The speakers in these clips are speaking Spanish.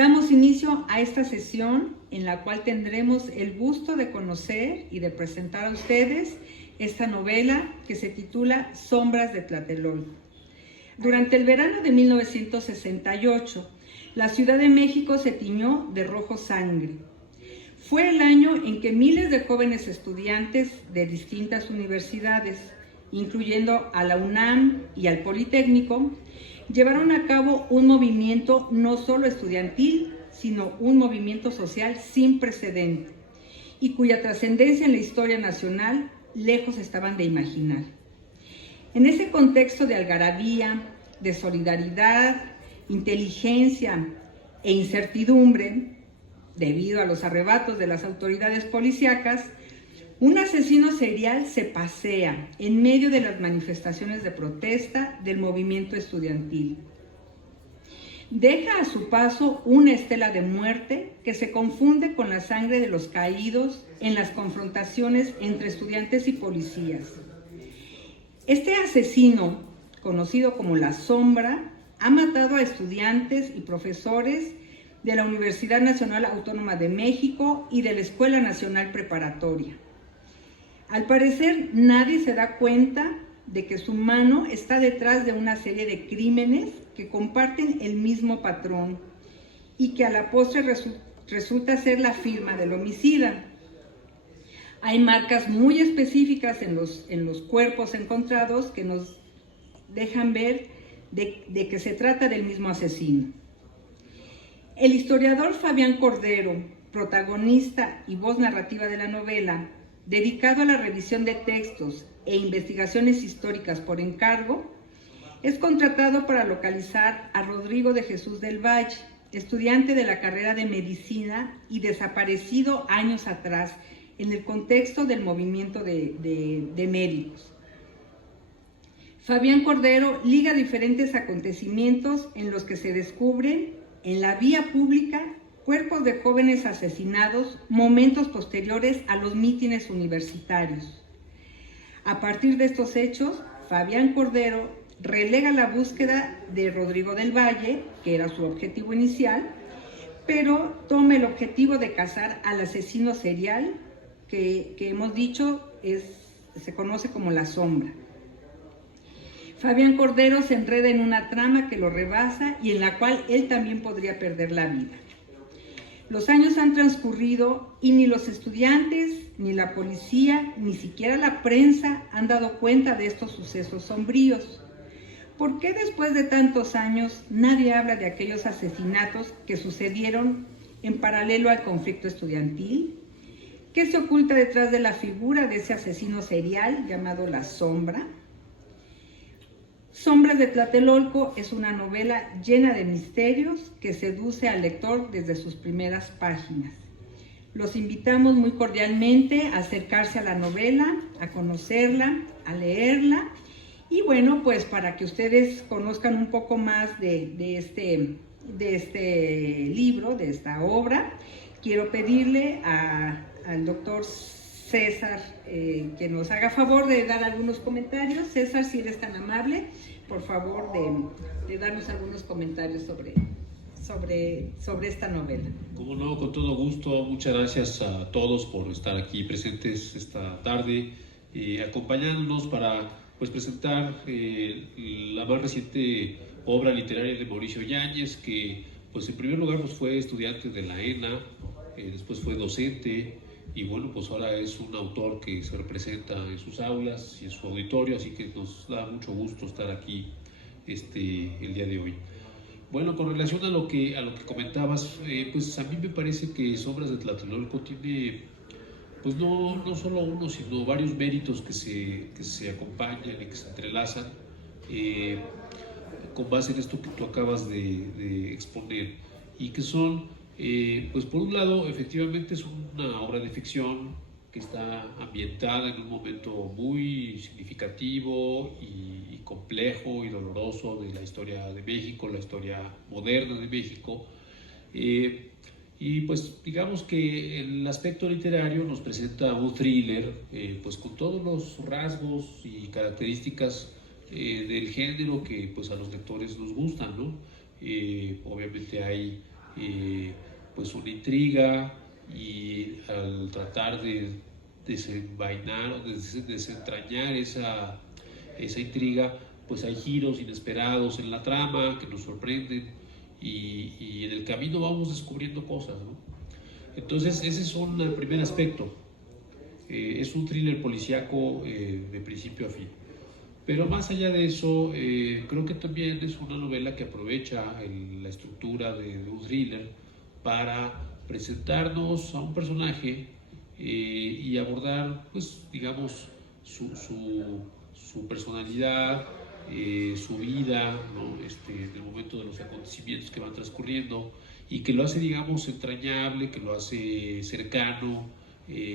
Damos inicio a esta sesión en la cual tendremos el gusto de conocer y de presentar a ustedes esta novela que se titula Sombras de Tlatelolco. Durante el verano de 1968, la Ciudad de México se tiñó de rojo sangre. Fue el año en que miles de jóvenes estudiantes de distintas universidades, incluyendo a la UNAM y al Politécnico, llevaron a cabo un movimiento no solo estudiantil, sino un movimiento social sin precedente, y cuya trascendencia en la historia nacional lejos estaban de imaginar. En ese contexto de algarabía, de solidaridad, inteligencia e incertidumbre, debido a los arrebatos de las autoridades policíacas, un asesino serial se pasea en medio de las manifestaciones de protesta del movimiento estudiantil. Deja a su paso una estela de muerte que se confunde con la sangre de los caídos en las confrontaciones entre estudiantes y policías. Este asesino, conocido como La Sombra, ha matado a estudiantes y profesores de la Universidad Nacional Autónoma de México y de la Escuela Nacional Preparatoria. Al parecer, nadie se da cuenta de que su mano está detrás de una serie de crímenes que comparten el mismo patrón y que a la postre resulta ser la firma del homicida. Hay marcas muy específicas en los cuerpos encontrados que nos dejan ver de que se trata del mismo asesino. El historiador Fabián Cordero, protagonista y voz narrativa de la novela, dedicado a la revisión de textos e investigaciones históricas por encargo, es contratado para localizar a Rodrigo de Jesús del Valle, estudiante de la carrera de medicina y desaparecido años atrás en el contexto del movimiento de médicos. Fabián Cordero liga diferentes acontecimientos en los que se descubren en la vía pública cuerpos de jóvenes asesinados momentos posteriores a los mítines universitarios. A partir de estos hechos, Fabián Cordero relega la búsqueda de Rodrigo del Valle, que era su objetivo inicial, pero toma el objetivo de cazar al asesino serial que hemos dicho se conoce como La Sombra. Fabián Cordero se enreda en una trama que lo rebasa y en la cual él también podría perder la vida. Los años han transcurrido y ni los estudiantes, ni la policía, ni siquiera la prensa han dado cuenta de estos sucesos sombríos. ¿Por qué después de tantos años nadie habla de aquellos asesinatos que sucedieron en paralelo al conflicto estudiantil? ¿Qué se oculta detrás de la figura de ese asesino serial llamado La Sombra? Sombras de Tlatelolco es una novela llena de misterios que seduce al lector desde sus primeras páginas. Los invitamos muy cordialmente a acercarse a la novela, a conocerla, a leerla y bueno, pues para que ustedes conozcan un poco más de este libro, de esta obra, quiero pedirle al doctor César, que nos haga favor de dar algunos comentarios. César, si eres tan amable, por favor, de darnos algunos comentarios sobre esta novela. Como no, con todo gusto. Muchas gracias a todos por estar aquí presentes esta tarde, acompañándonos para presentar la más reciente obra literaria de Mauricio Yáñez, que en primer lugar fue estudiante de la ENA, después fue docente, y bueno, ahora es un autor que se representa en sus aulas y en su auditorio, así que nos da mucho gusto estar aquí el día de hoy. Bueno, con relación a lo que comentabas, a mí me parece que Sombras de Tlatelolco tiene no solo uno, sino varios méritos que se acompañan y que se entrelazan con base en esto que tú acabas de exponer, y que son por un lado, efectivamente es una obra de ficción que está ambientada en un momento muy significativo y complejo y doloroso de la historia de México, la historia moderna de México. Y digamos que el aspecto literario nos presenta un thriller con todos los rasgos y características del género que a los lectores nos gustan, ¿no? Obviamente hay pues una intriga, y al tratar de desenvainar o desentrañar esa intriga, pues hay giros inesperados en la trama que nos sorprenden, y en el camino vamos descubriendo cosas, ¿no? Entonces ese es un primer aspecto. Es un thriller policíaco de principio a fin. Pero más allá de eso, creo que también es una novela que aprovecha la estructura de un thriller para presentarnos a un personaje y abordar, pues, digamos, su personalidad, su vida, ¿no? En el momento de los acontecimientos que van transcurriendo, y que lo hace, digamos, entrañable, que lo hace cercano,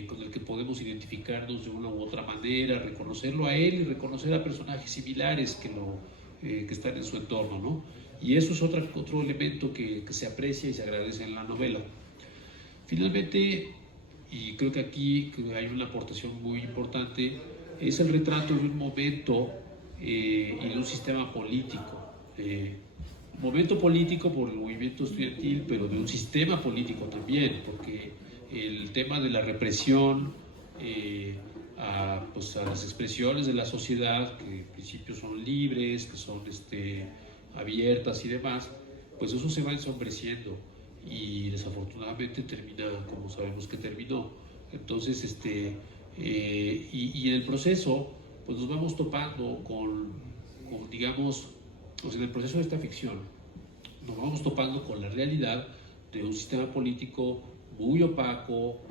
con el que podemos identificarnos de una u otra manera, reconocerlo a él y reconocer a personajes similares que están en su entorno, ¿no? Y eso es otro elemento que se aprecia y se agradece en la novela. Finalmente, y creo que aquí hay una aportación muy importante, es el retrato de un momento y de un sistema político. Momento político por el movimiento estudiantil, pero de un sistema político también, porque el tema de la represión pues a las expresiones de la sociedad, que en principio son libres, que son abiertas y demás, pues eso se va ensombreciendo y desafortunadamente termina como sabemos que terminó. Entonces, y en el proceso, pues nos vamos topando con digamos, pues en el proceso de esta ficción, nos vamos topando con la realidad de un sistema político muy opaco,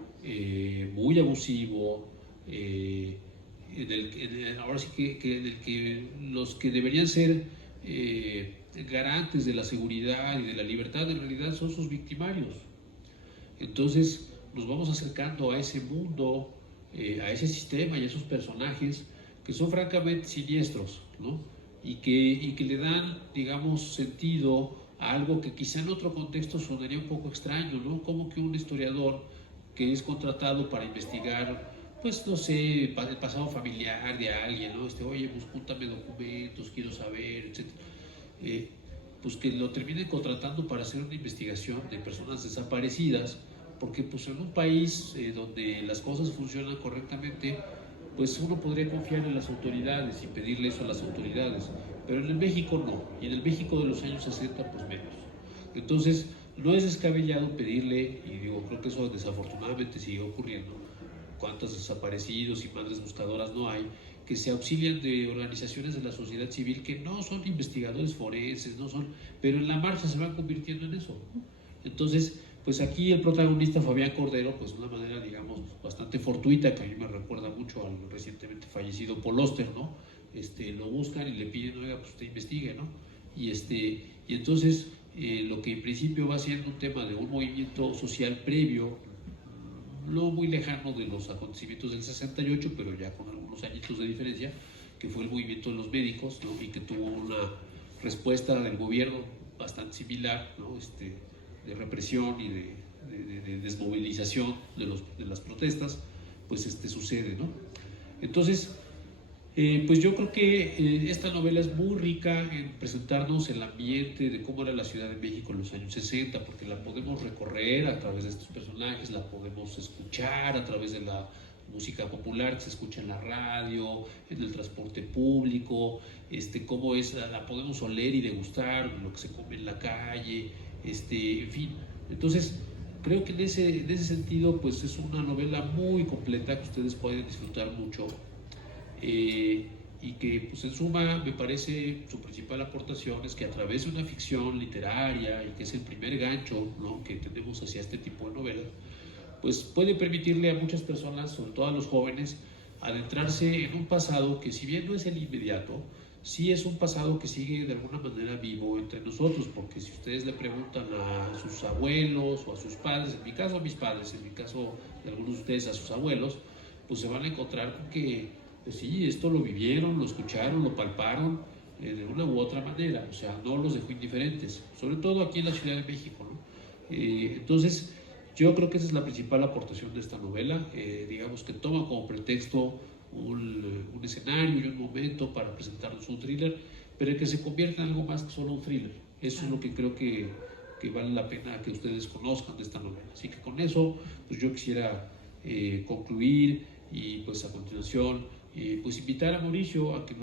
muy abusivo, ahora sí que en el que los que deberían ser garantes de la seguridad y de la libertad en realidad son sus victimarios. Entonces nos vamos acercando a ese mundo, a ese sistema y a esos personajes que son francamente siniestros, ¿no? Y que le dan, digamos, sentido a algo que quizá en otro contexto sonaría un poco extraño, ¿no? Como que un historiador que es contratado para investigar, pues no sé, el pasado familiar de alguien, ¿no? Oye, pues júntame documentos, quiero saber, etc. Pues que lo terminen contratando para hacer una investigación de personas desaparecidas, porque pues en un país donde las cosas funcionan correctamente, pues uno podría confiar en las autoridades y pedirle eso a las autoridades, pero en el México no, y en el México de los años 60 pues menos. Entonces no es descabellado pedirle, y digo, creo que eso desafortunadamente sigue ocurriendo, cuántos desaparecidos y madres buscadoras no hay, que se auxilian de organizaciones de la sociedad civil que no son investigadores forenses, no son, pero en la marcha se van convirtiendo en eso. Entonces, pues aquí el protagonista Fabián Cordero, pues de una manera, digamos, bastante fortuita, que a mí me recuerda mucho al recientemente fallecido Paul Auster, ¿no? Lo buscan y le piden, oiga, pues usted investigue, ¿no? Y entonces lo que en principio va siendo un tema de un movimiento social previo, no muy lejano de los acontecimientos del 68, pero ya con algunos añitos de diferencia, que fue el movimiento de los médicos, ¿no? Y que tuvo una respuesta del gobierno bastante similar, ¿no? De represión y de desmovilización de las protestas, pues sucede, ¿no? Entonces, pues yo creo que esta novela es muy rica en presentarnos el ambiente de cómo era la Ciudad de México en los años 60, porque la podemos recorrer a través de estos personajes, la podemos escuchar a través de la música popular que se escucha en la radio, en el transporte público, cómo es, la podemos oler y degustar, lo que se come en la calle, en fin. Entonces, creo que en ese sentido, pues es una novela muy completa que ustedes pueden disfrutar mucho. Y que pues en suma me parece su principal aportación es que a través de una ficción literaria, y que es el primer gancho, ¿no?, que tenemos hacia este tipo de novelas, pues puede permitirle a muchas personas, sobre todo a los jóvenes, adentrarse en un pasado que, si bien no es el inmediato, sí es un pasado que sigue de alguna manera vivo entre nosotros, porque si ustedes le preguntan a sus abuelos o a sus padres, en mi caso a mis padres, en mi caso de algunos de ustedes a sus abuelos, pues se van a encontrar con que pues sí, esto lo vivieron, lo escucharon, lo palparon de una u otra manera, o sea, no los dejó indiferentes, sobre todo aquí en la Ciudad de México, ¿no? Entonces, yo creo que esa es la principal aportación de esta novela, digamos que toma como pretexto un escenario y un momento para presentarnos un thriller, pero que se convierta en algo más que solo un thriller. Eso es lo que creo que que vale la pena que ustedes conozcan de esta novela. Así que con eso, pues yo quisiera concluir y pues a continuación pues invitar a Mauricio a que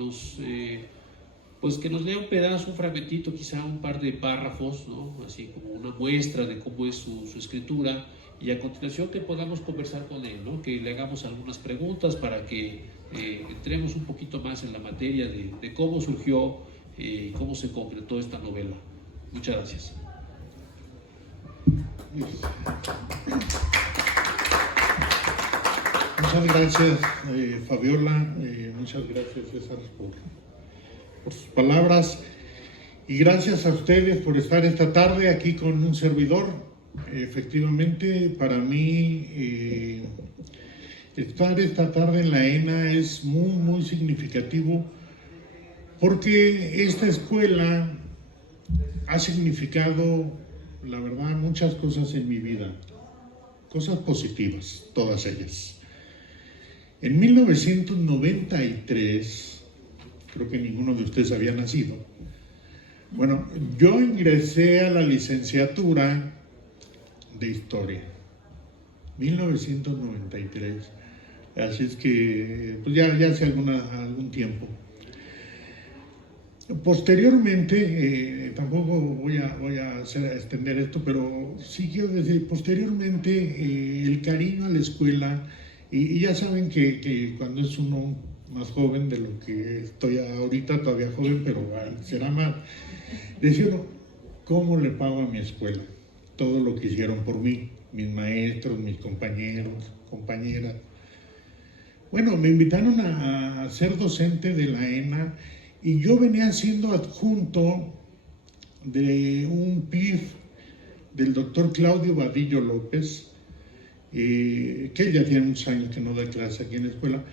pues que nos lea un pedazo, un fragmentito, quizá un par de párrafos, ¿no? Así como una muestra de cómo es su escritura, y a continuación que podamos conversar con él, ¿no? Que le hagamos algunas preguntas para que entremos un poquito más en la materia de cómo surgió y cómo se concretó esta novela. Muchas gracias. Muchas gracias, Fabiola, muchas gracias, César, por sus palabras, y gracias a ustedes por estar esta tarde aquí con un servidor. Efectivamente, para mí estar esta tarde en la ENA es muy significativo, porque esta escuela ha significado, la verdad, muchas cosas en mi vida, cosas positivas, todas ellas. En 1993, creo que ninguno de ustedes había nacido, bueno, yo ingresé a la licenciatura de Historia, 1993, así es que pues ya hace algún tiempo. Posteriormente, tampoco voy a extender esto, pero sí quiero decir, posteriormente el cariño a la escuela, y ya saben que cuando es uno más joven de lo que estoy ahorita, todavía joven, pero será más, decía uno, ¿cómo le pago a mi escuela? Todo lo que hicieron por mí, mis maestros, mis compañeros, compañeras. Bueno, me invitaron a ser docente de la ENA, y yo venía siendo adjunto de un PIF del doctor Claudio Vadillo López, que él ya tiene muchos años que no da clase aquí en la escuela,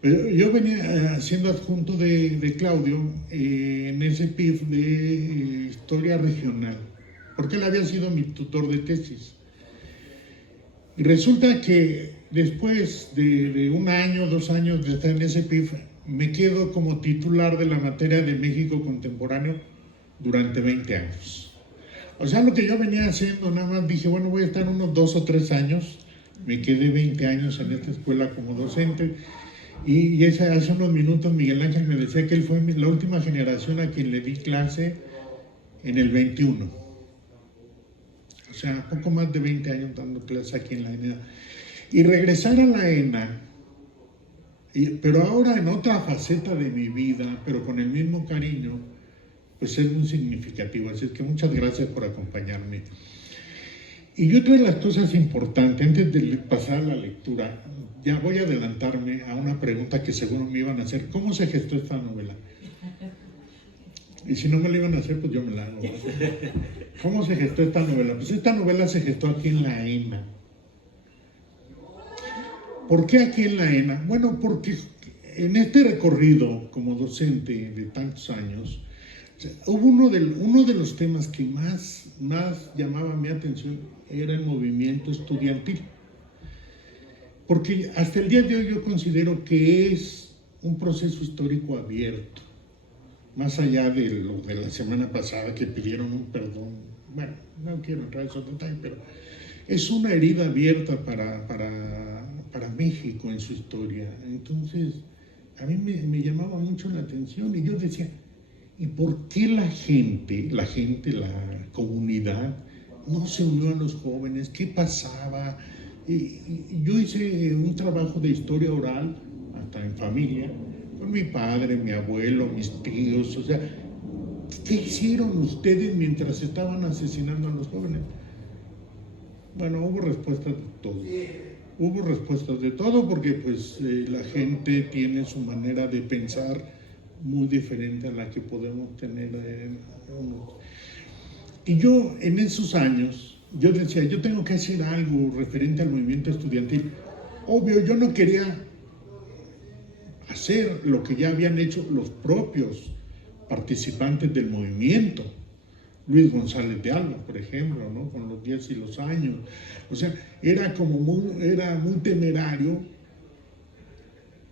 pero yo venía siendo adjunto de Claudio en ese PIF de Historia Regional, porque él había sido mi tutor de tesis. Y resulta que después de 1 año, 2 años de estar en ese PIF, me quedo como titular de la materia de México contemporáneo durante 20 años. O sea, lo que yo venía haciendo, nada más dije, bueno, voy a estar unos 2 o 3 años, me quedé 20 años en esta escuela como docente, y hace unos minutos Miguel Ángel me decía que él fue la última generación a quien le di clase en el 21. O sea, poco más de 20 años dando clase aquí en la ENA. Y regresar a la ENA, pero ahora en otra faceta de mi vida, pero con el mismo cariño, pues es muy significativo. Así es que muchas gracias por acompañarme. Y otra de las cosas importantes, antes de pasar a la lectura, ya voy a adelantarme a una pregunta que seguro me iban a hacer. ¿Cómo se gestó esta novela? Y si no me la iban a hacer, pues yo me la hago. ¿Cómo se gestó esta novela? Pues esta novela se gestó aquí en la ENA. ¿Por qué aquí en la ENA? Bueno, porque en este recorrido como docente de tantos años, hubo uno de los temas que más llamaba mi atención, era el movimiento estudiantil. Porque hasta el día de hoy yo considero que es un proceso histórico abierto, más allá de lo de la semana pasada que pidieron un perdón. Bueno, no quiero entrar en esos detalles, pero es una herida abierta para México en su historia. Entonces, a mí me llamaba mucho la atención, y yo decía, ¿y por qué la comunidad, no se unió a los jóvenes? ¿Qué pasaba? Y yo hice un trabajo de historia oral, hasta en familia, con mi padre, mi abuelo, mis tíos. O sea, ¿qué hicieron ustedes mientras estaban asesinando a los jóvenes? Bueno, hubo respuestas de todo. Hubo respuestas de todo, porque pues la gente tiene su manera de pensar muy diferente a la que podemos tener unos. Y yo en esos años, yo decía, yo tengo que hacer algo referente al movimiento estudiantil. Obvio, yo no quería hacer lo que ya habían hecho los propios participantes del movimiento. Luis González de Alba, por ejemplo, ¿no? Con los 10 y los años. O sea, era muy temerario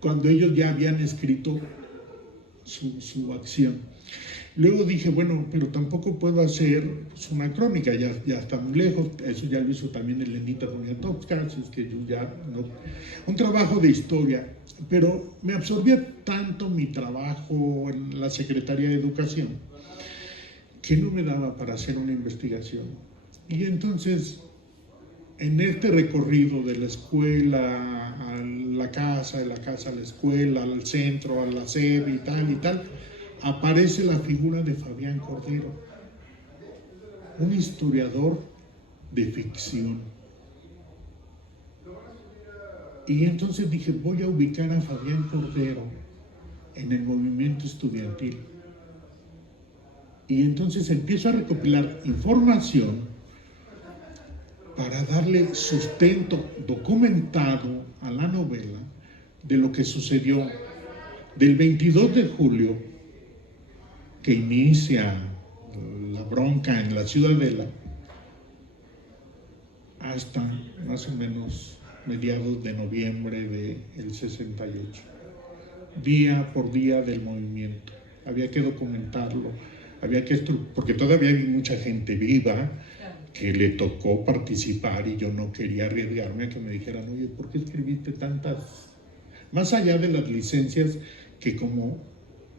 cuando ellos ya habían escrito su acción. Luego dije, bueno, pero tampoco puedo hacer pues, una crónica, ya está muy lejos, eso ya lo hizo también Elenita Poniatowska, así es que yo ya no. Un trabajo de historia, pero me absorbía tanto mi trabajo en la Secretaría de Educación que no me daba para hacer una investigación. Y entonces, en este recorrido de la escuela a la casa, de la casa a la escuela, al centro, a la sede y tal, aparece la figura de Fabián Cordero, un historiador de ficción. Y entonces dije, voy a ubicar a Fabián Cordero en el movimiento estudiantil. Y entonces empiezo a recopilar información para darle sustento documentado a la novela de lo que sucedió del 22 de julio, que inicia la bronca en la Ciudadela, hasta más o menos mediados de noviembre del 68. Día por día del movimiento. Había que documentarlo, porque todavía hay mucha gente viva que le tocó participar y yo no quería arriesgarme a que me dijeran, oye, ¿por qué escribiste tantas? Más allá de las licencias que como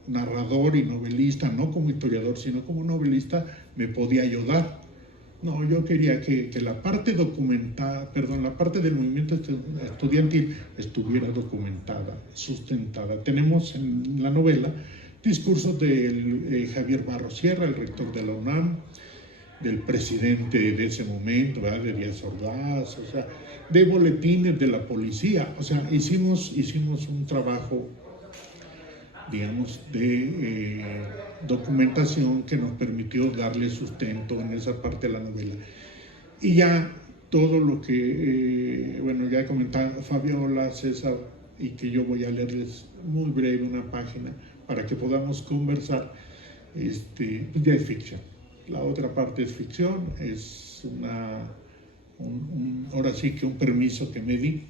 narrador y novelista, no como historiador, sino como novelista, me podía ayudar. No, yo quería que la parte documentada, la parte del movimiento estudiantil estuviera documentada, sustentada. Tenemos en la novela discursos de Javier Barros Sierra, el rector de la UNAM, del presidente de ese momento, ¿verdad? De Díaz Ordaz, o sea, de boletines de la policía. O sea, hicimos un trabajo, digamos, de documentación que nos permitió darle sustento en esa parte de la novela. Y ya todo lo que, bueno, ya comentaba Fabiola, César, y que yo voy a leerles muy breve una página para que podamos conversar, ya es ficción. La otra parte es ficción, es ahora sí que un permiso que me di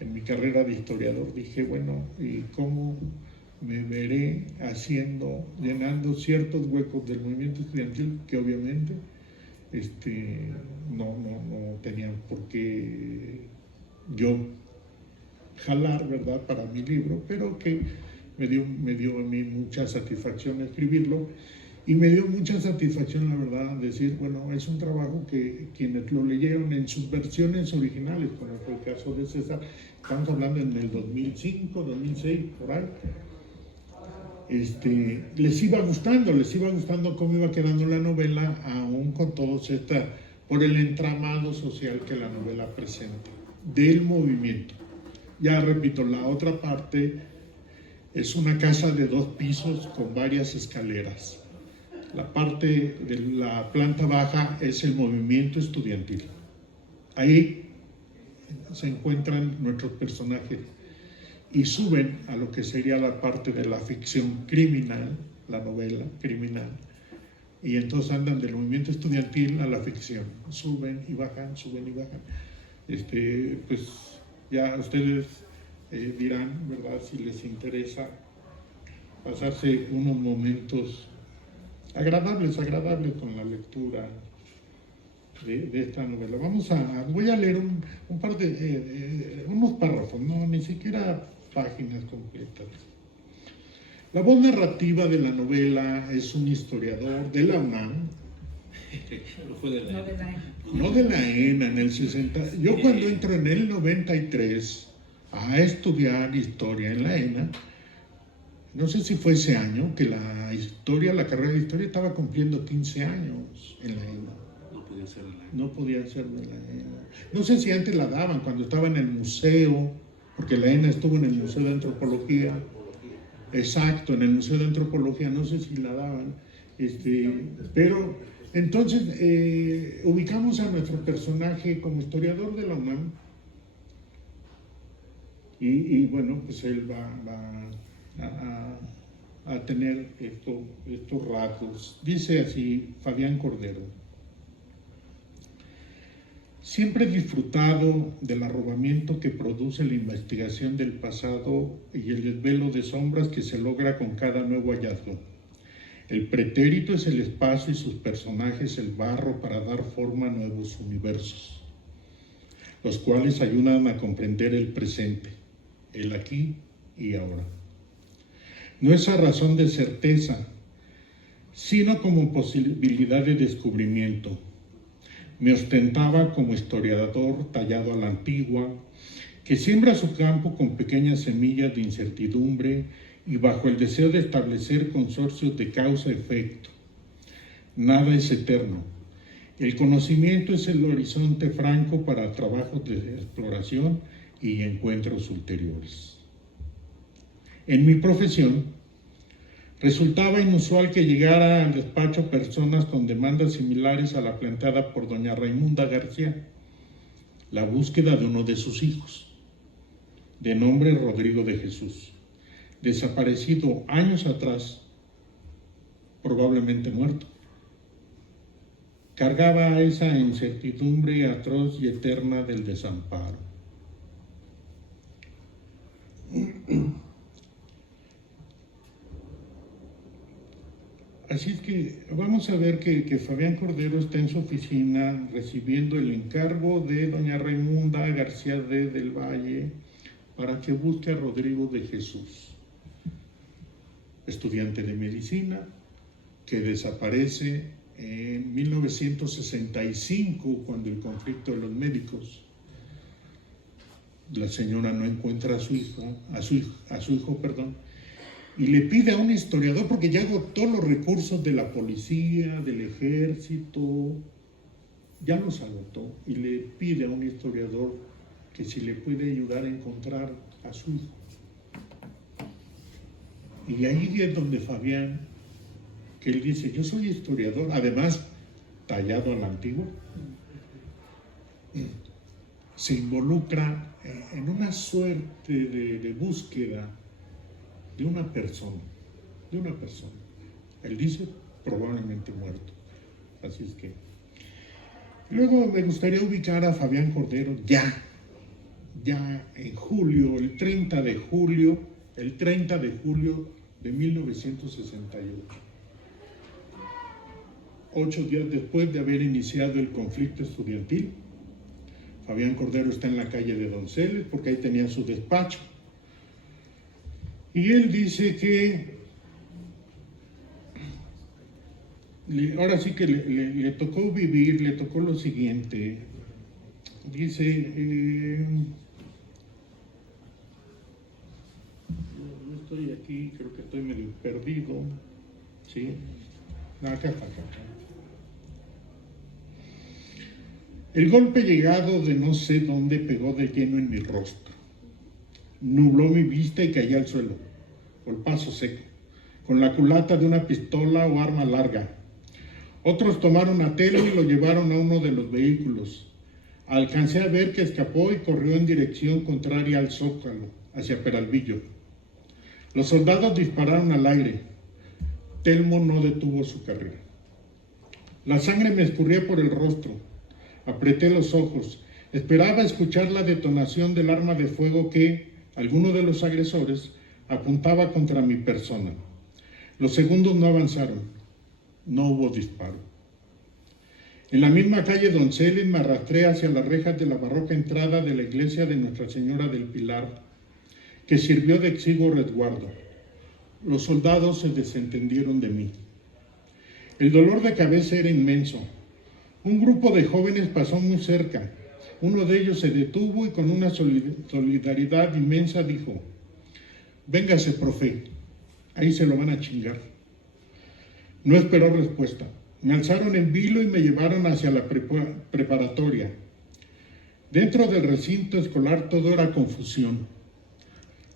en mi carrera de historiador. Dije, bueno, ¿y cómo me veré llenando ciertos huecos del movimiento estudiantil que obviamente no tenían por qué yo jalar, ¿verdad?, para mi libro, pero que me dio a mí mucha satisfacción escribirlo, y me dio mucha satisfacción, la verdad, decir, bueno, es un trabajo que quienes lo leyeron en sus versiones originales, como fue el caso de César, estamos hablando en el 2005, 2006, por ahí, les iba gustando cómo iba quedando la novela, aún con todos por el entramado social que la novela presenta, del movimiento. Ya repito, la otra parte es una casa de 2 pisos con varias escaleras. La parte de la planta baja es el movimiento estudiantil. Ahí se encuentran nuestros personajes y suben a lo que sería la parte de la ficción criminal, la novela criminal, y entonces andan del movimiento estudiantil a la ficción, suben y bajan. Pues ya ustedes dirán, ¿verdad?, si les interesa pasarse unos momentos agradables con la lectura de esta novela. Voy a leer un par de unos párrafos, no, ni siquiera páginas completas. La voz narrativa de la novela es un historiador de la UNAM, no de la ENA, en el 60. Yo cuando entro en el 93 a estudiar historia en la ENA, no sé si fue ese año que la carrera de historia estaba cumpliendo 15 años en la ENA. No podía ser de la ENA. No sé si antes la daban, cuando estaba en el museo, porque la ENA estuvo en el Museo de Antropología. Exacto, en el Museo de Antropología, no sé si la daban. Pero entonces ubicamos a nuestro personaje como historiador de la UNAM. Y bueno, pues él va a tener estos rasgos. Dice así Fabián Cordero: siempre he disfrutado del arrobamiento que produce la investigación del pasado y el desvelo de sombras que se logra con cada nuevo hallazgo. El pretérito es el espacio y sus personajes el barro para dar forma a nuevos universos, los cuales ayudan a comprender el presente, el aquí y ahora. No es a razón de certeza, sino como posibilidad de descubrimiento. Me ostentaba como historiador tallado a la antigua, que siembra su campo con pequeñas semillas de incertidumbre y bajo el deseo de establecer consorcios de causa-efecto. Nada es eterno. El conocimiento es el horizonte franco para trabajos de exploración y encuentros ulteriores. En mi profesión, resultaba inusual que llegara al despacho personas con demandas similares a la planteada por doña Raimunda García, la búsqueda de uno de sus hijos, de nombre Rodrigo de Jesús, desaparecido años atrás, probablemente muerto. Cargaba esa incertidumbre atroz y eterna del desamparo. Así es que vamos a ver que Fabián Cordero está en su oficina recibiendo el encargo de doña Raimunda García del Valle para que busque a Rodrigo de Jesús, estudiante de medicina, que desaparece en 1965, cuando el conflicto de los médicos. La señora no encuentra a su hijo, y le pide a un historiador, porque ya agotó los recursos de la policía, del ejército, ya los agotó, y le pide a un historiador que si le puede ayudar a encontrar a su hijo. Y ahí es donde Fabián, que él dice, yo soy historiador, además tallado a la antigua, se involucra en una suerte de búsqueda de una persona. Él dice, probablemente muerto. Así es que... Luego me gustaría ubicar a Fabián Cordero ya en julio, el 30 de julio de 1968. 8 días después de haber iniciado el conflicto estudiantil, Fabián Cordero está en la calle de Donceles, porque ahí tenía su despacho. Y él dice que ahora sí que le tocó vivir, le tocó lo siguiente. Dice, yo estoy aquí, creo que estoy medio perdido, ¿sí? No, acá. El golpe llegado de no sé dónde pegó de lleno en mi rostro. Nubló mi vista y caí al suelo, golpazo seco, con la culata de una pistola o arma larga. Otros tomaron a Telo y lo llevaron a uno de los vehículos. Alcancé a ver que escapó y corrió en dirección contraria al Zócalo, hacia Peralvillo. Los soldados dispararon al aire. Telmo no detuvo su carrera. La sangre me escurría por el rostro. Apreté los ojos. Esperaba escuchar la detonación del arma de fuego que alguno de los agresores apuntaba contra mi persona. Los segundos no avanzaron. No hubo disparo. En la misma calle Donceles me arrastré hacia las rejas de la barroca entrada de la iglesia de Nuestra Señora del Pilar, que sirvió de exiguo resguardo. Los soldados se desentendieron de mí. El dolor de cabeza era inmenso. Un grupo de jóvenes pasó muy cerca. Uno de ellos se detuvo y con una solidaridad inmensa dijo: «Véngase, profe, ahí se lo van a chingar». No esperó respuesta. Me alzaron en vilo y me llevaron hacia la preparatoria. Dentro del recinto escolar todo era confusión.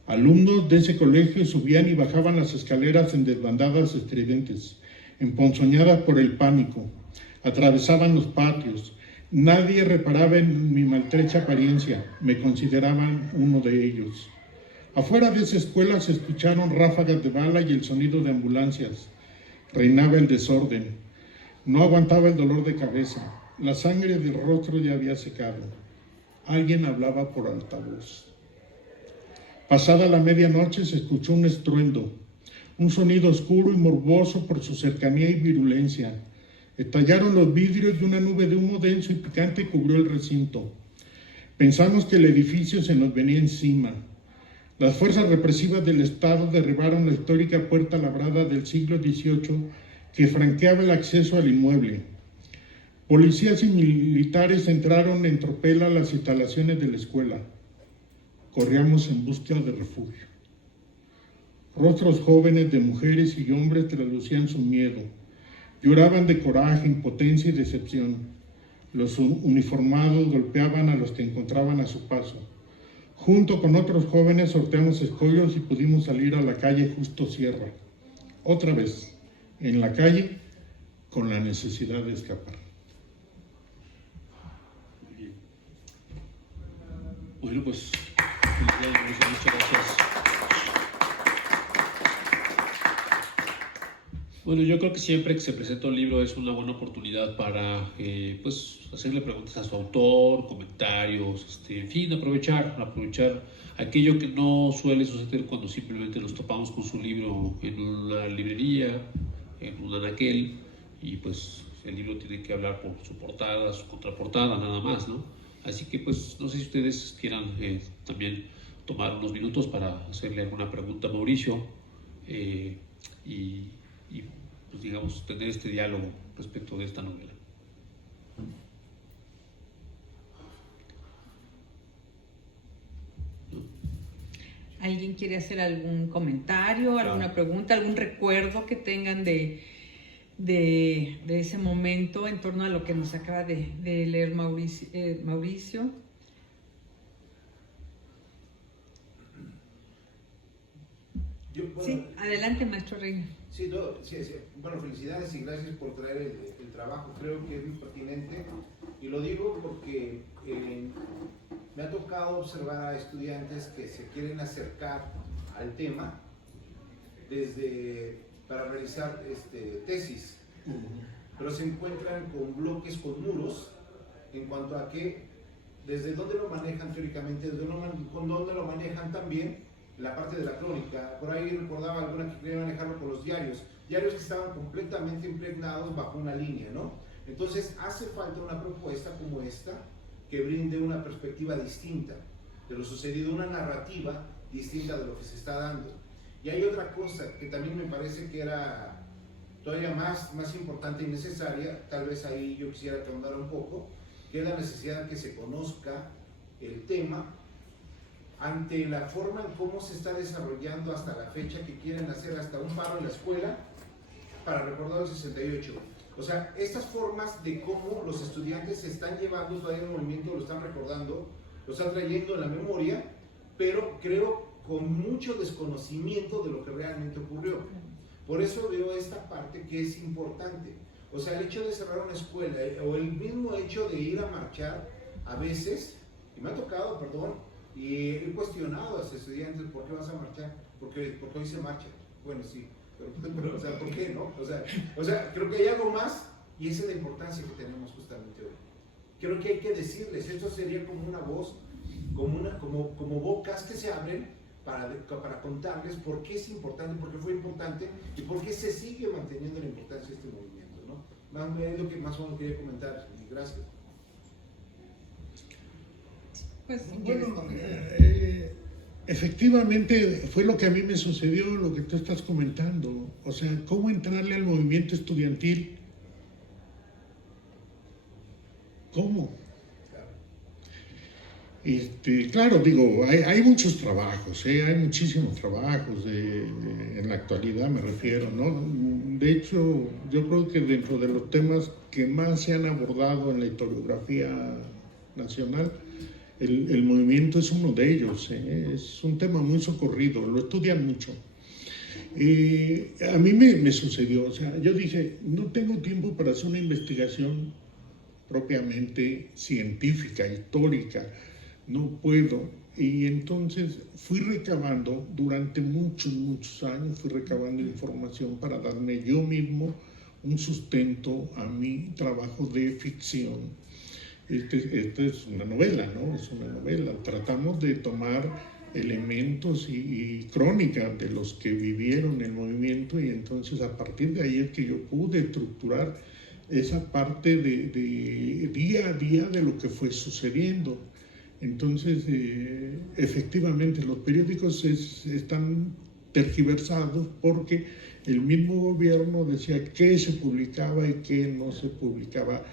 Alumnos de ese colegio subían y bajaban las escaleras en desbandadas estridentes, emponzoñadas por el pánico. Atravesaban los patios. Nadie reparaba en mi maltrecha apariencia. Me consideraban uno de ellos. Afuera de esa escuela se escucharon ráfagas de bala y el sonido de ambulancias. Reinaba el desorden. No aguantaba el dolor de cabeza. La sangre del rostro ya había secado. Alguien hablaba por altavoz. Pasada la medianoche se escuchó un estruendo. un sonido oscuro y morboso por su cercanía y virulencia. Estallaron los vidrios y una nube de humo denso y picante cubrió el recinto. Pensamos que el edificio se nos venía encima. Las fuerzas represivas del Estado derribaron la histórica puerta labrada del siglo XVIII que franqueaba el acceso al inmueble. Policías y militares entraron en tropel a las instalaciones de la escuela. Corríamos en búsqueda de refugio. Rostros jóvenes de mujeres y hombres traslucían su miedo. Lloraban de coraje, impotencia y decepción. Los uniformados golpeaban a los que encontraban a su paso. Junto con otros jóvenes sorteamos escollos y pudimos salir a la calle Justo Sierra. Otra vez, en la calle, con la necesidad de escapar. Bueno, pues, muchas gracias. Bueno, yo creo que siempre que se presenta un libro es una buena oportunidad para pues, hacerle preguntas a su autor, comentarios, en fin, aprovechar aquello que no suele suceder cuando simplemente nos topamos con su libro en una librería, en un anaquel, y pues el libro tiene que hablar por su portada, su contraportada, nada más, ¿no? Así que pues no sé si ustedes quieran también tomar unos minutos para hacerle alguna pregunta a Mauricio y pues digamos tener este diálogo respecto de esta novela. ¿Alguien quiere hacer algún comentario, alguna pregunta, algún recuerdo que tengan de ese momento en torno a lo que nos acaba de leer Mauricio? Sí, adelante, maestro Reina. Sí, bueno, felicidades y gracias por traer el trabajo. Creo que es muy pertinente y lo digo porque me ha tocado observar a estudiantes que se quieren acercar al tema para realizar tesis, pero se encuentran con bloques, con muros, en cuanto a que desde dónde lo manejan teóricamente, con dónde lo manejan también la parte de la crónica. Por ahí recordaba alguna que quería manejarlo con los diarios que estaban completamente impregnados bajo una línea, ¿no? Entonces hace falta una propuesta como esta que brinde una perspectiva distinta de lo sucedido, una narrativa distinta de lo que se está dando. Y hay otra cosa que también me parece que era todavía más importante y necesaria, tal vez ahí yo quisiera que ahondara un poco, que es la necesidad de que se conozca el tema ante la forma en cómo se está desarrollando hasta la fecha, que quieren hacer hasta un paro en la escuela para recordar el 68. O sea, estas formas de cómo los estudiantes se están llevando todavía el movimiento, lo están recordando, lo están trayendo en la memoria, pero creo con mucho desconocimiento de lo que realmente ocurrió. Por eso veo esta parte que es importante. O sea, el hecho de cerrar una escuela o el mismo hecho de ir a marchar a veces, y me ha tocado, perdón, y he cuestionado a los estudiantes, ¿por qué vas a marchar? Porque hoy se marcha. Bueno, sí, pero o sea, ¿por qué no? O sea, creo que hay algo más y esa es la importancia que tenemos justamente hoy. Creo que hay que decirles, esto sería como una voz, como bocas que se abren para contarles por qué es importante, por qué fue importante y por qué se sigue manteniendo la importancia de este movimiento, ¿no? Es lo que más o menos quería comentar. Gracias. Pues, bueno, efectivamente fue lo que a mí me sucedió, lo que tú estás comentando. O sea, cómo entrarle al movimiento estudiantil. ¿Cómo? Claro, digo, hay muchos trabajos, hay muchísimos trabajos en la actualidad, me refiero, ¿no? De hecho, yo creo que dentro de los temas que más se han abordado en la historiografía nacional, el movimiento es uno de ellos, es un tema muy socorrido, lo estudian mucho. A mí me sucedió, o sea, yo dije, no tengo tiempo para hacer una investigación propiamente científica, histórica, no puedo. Y entonces fui recabando, durante muchos años, fui recabando información para darme yo mismo un sustento a mi trabajo de ficción. Esta es una novela, ¿no? Es una novela. Tratamos de tomar elementos y crónicas de los que vivieron el movimiento, y entonces a partir de ahí es que yo pude estructurar esa parte de día a día de lo que fue sucediendo. Entonces, efectivamente, los periódicos están tergiversados porque el mismo gobierno decía qué se publicaba y qué no se publicaba.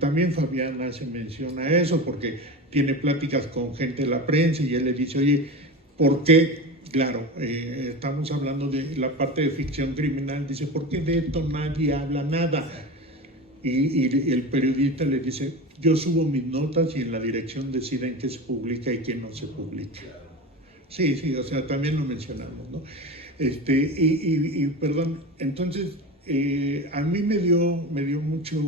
También Fabián hace mención a eso porque tiene pláticas con gente de la prensa y él le dice, oye, ¿por qué? Claro, estamos hablando de la parte de ficción criminal, dice, ¿por qué de esto nadie habla nada? Y el periodista le dice, yo subo mis notas y en la dirección deciden qué se publica y qué no se publica. Sí, o sea, también lo mencionamos, ¿no? Perdón, entonces, a mí me dio mucho,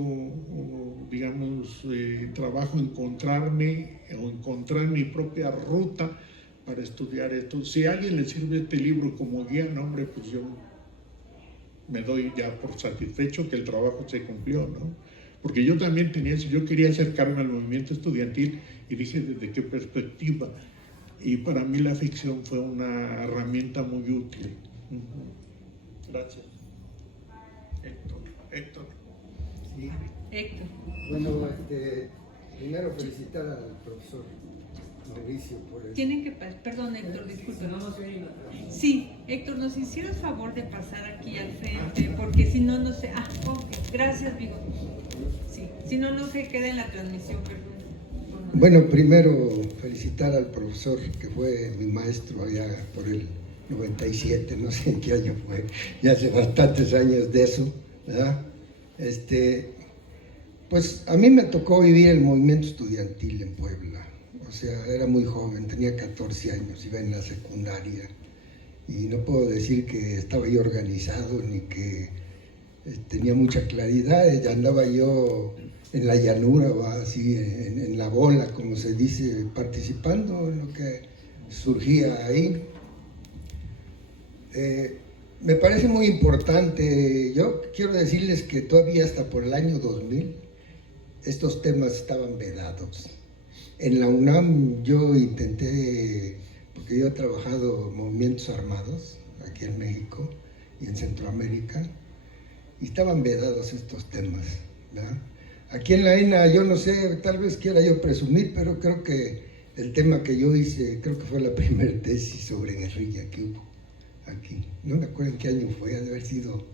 digamos, trabajo encontrar mi propia ruta para estudiar esto. Si a alguien le sirve este libro como guía, no, hombre, pues yo me doy ya por satisfecho que el trabajo se cumplió, ¿no? Porque yo también yo quería acercarme al movimiento estudiantil y dije desde qué perspectiva. Y para mí la ficción fue una herramienta muy útil. Gracias. Héctor. Sí. Héctor. Bueno, primero felicitar al profesor Mauricio por el... Tienen que, perdón Héctor, disculpe. Sí, Héctor, nos hiciera el favor de pasar aquí al frente, porque si no, no sé. Ok, gracias, Vigo. Sí, si no, no se queda en la transmisión, perdón. Bueno, primero felicitar al profesor que fue mi maestro allá por el 97, no sé en qué año fue, ya hace bastantes años de eso, ¿verdad? Pues a mí me tocó vivir el movimiento estudiantil en Puebla. O sea, era muy joven, tenía 14 años, iba en la secundaria y no puedo decir que estaba yo organizado ni que tenía mucha claridad. Ya andaba yo en la llanura, o así, en la bola, como se dice, participando en lo que surgía ahí. Me parece muy importante. Yo quiero decirles que todavía hasta por el año 2000 estos temas estaban vedados. En la UNAM yo intenté, porque yo he trabajado en movimientos armados aquí en México y en Centroamérica, y estaban vedados estos temas, ¿verdad? Aquí en la ENA, yo no sé, tal vez quiera yo presumir, pero creo que el tema que yo hice, creo que fue la primera tesis sobre guerrilla que hubo aquí. No me acuerdo en qué año fue, ha de haber sido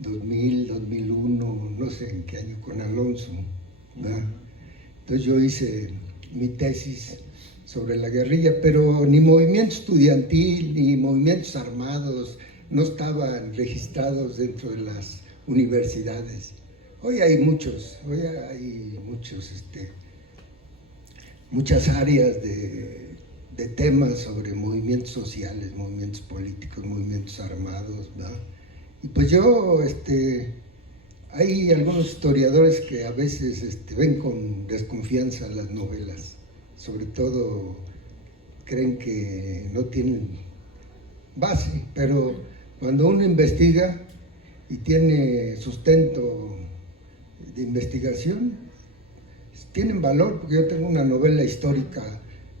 2000, 2001, no sé en qué año, con Alonso, ¿verdad? Entonces yo hice mi tesis sobre la guerrilla, pero ni movimiento estudiantil ni movimientos armados no estaban registrados dentro de las universidades. Hoy hay muchas áreas de temas sobre movimientos sociales, movimientos políticos, movimientos armados, ¿verdad? Y pues yo, hay algunos historiadores que a veces ven con desconfianza las novelas, sobre todo creen que no tienen base, pero cuando uno investiga y tiene sustento de investigación, tienen valor, porque yo tengo una novela histórica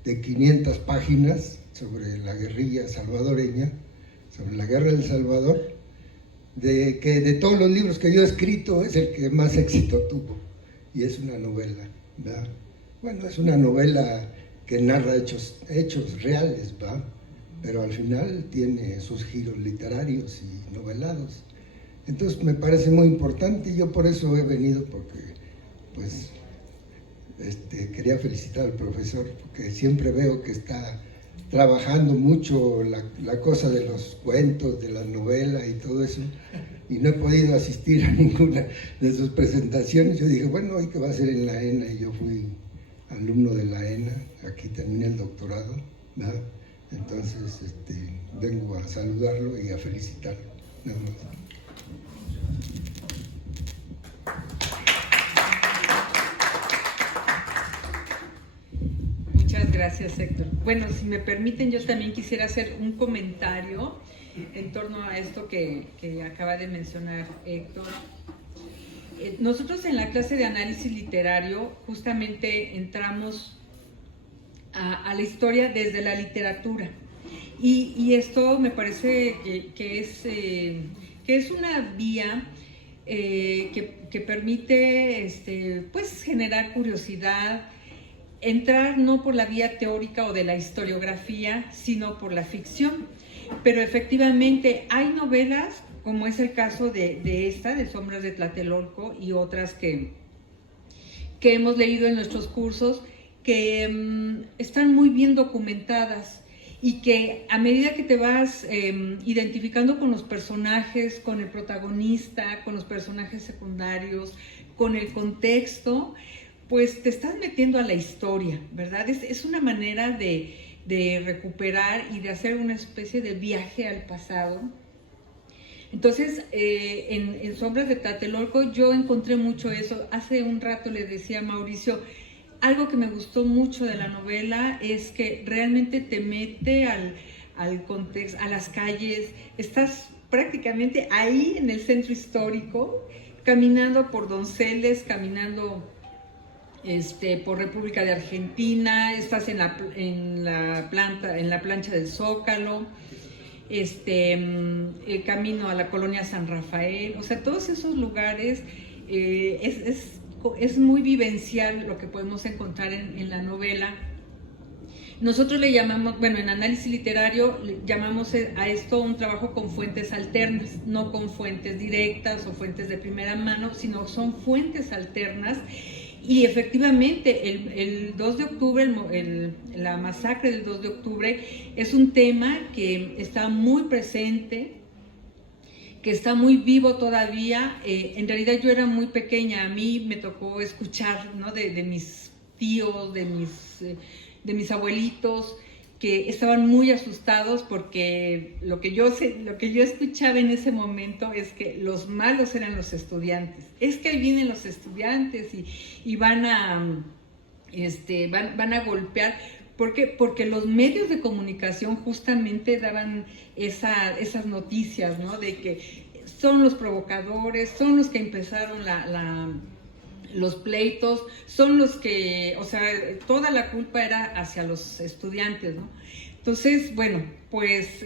de 500 páginas sobre la guerrilla salvadoreña, sobre la guerra del Salvador, que de todos los libros que yo he escrito es el que más éxito tuvo, y es una novela, ¿verdad? Bueno, es una novela que narra hechos reales, ¿verdad? Pero al final tiene sus giros literarios y novelados. Entonces me parece muy importante y yo por eso he venido, porque pues quería felicitar al profesor, porque siempre veo que está trabajando mucho la cosa de los cuentos, de la novela y todo eso, y no he podido asistir a ninguna de sus presentaciones. Yo dije, bueno, hoy que va a ser en la ENA, y yo fui alumno de la ENA, aquí terminé el doctorado, ¿verdad? Entonces vengo a saludarlo y a felicitarlo, nada más. Muchas gracias, Héctor. Bueno, si me permiten, yo también quisiera hacer un comentario en torno a esto que acaba de mencionar Héctor. Nosotros en la clase de análisis literario justamente entramos a la historia desde la literatura. Y esto me parece que es una vía que permite pues generar curiosidad, entrar no por la vía teórica o de la historiografía, sino por la ficción. Pero efectivamente hay novelas, como es el caso de esta, de Sombras de Tlatelolco, y otras que hemos leído en nuestros cursos, que están muy bien documentadas y que a medida que te vas identificando con los personajes, con el protagonista, con los personajes secundarios, con el contexto, pues te estás metiendo a la historia, ¿verdad? Es una manera de recuperar y de hacer una especie de viaje al pasado. Entonces, en Sombras de Tlatelolco yo encontré mucho eso. Hace un rato le decía a Mauricio, algo que me gustó mucho de la novela es que realmente te mete al contexto, a las calles. Estás prácticamente ahí en el centro histórico, caminando por Donceles, caminando por República de Argentina, estás en la plancha del Zócalo, el camino a la colonia San Rafael. O sea, todos esos lugares es muy vivencial lo que podemos encontrar en la novela. Nosotros le llamamos, bueno, en análisis literario llamamos a esto un trabajo con fuentes alternas, no con fuentes directas o fuentes de primera mano, sino son fuentes alternas. Y efectivamente, el 2 de octubre, la masacre del 2 de octubre, es un tema que está muy presente, que está muy vivo todavía. En realidad yo era muy pequeña, a mí me tocó escuchar, ¿no?, de mis tíos, de mis abuelitos, que estaban muy asustados porque lo que yo escuchaba en ese momento es que los malos eran los estudiantes. Es que ahí vienen los estudiantes y van a golpear. ¿Por qué? Porque los medios de comunicación justamente daban esas noticias, ¿no?, de que son los provocadores, son los que empezaron los pleitos, son los que, o sea, toda la culpa era hacia los estudiantes, ¿no? Entonces, bueno, pues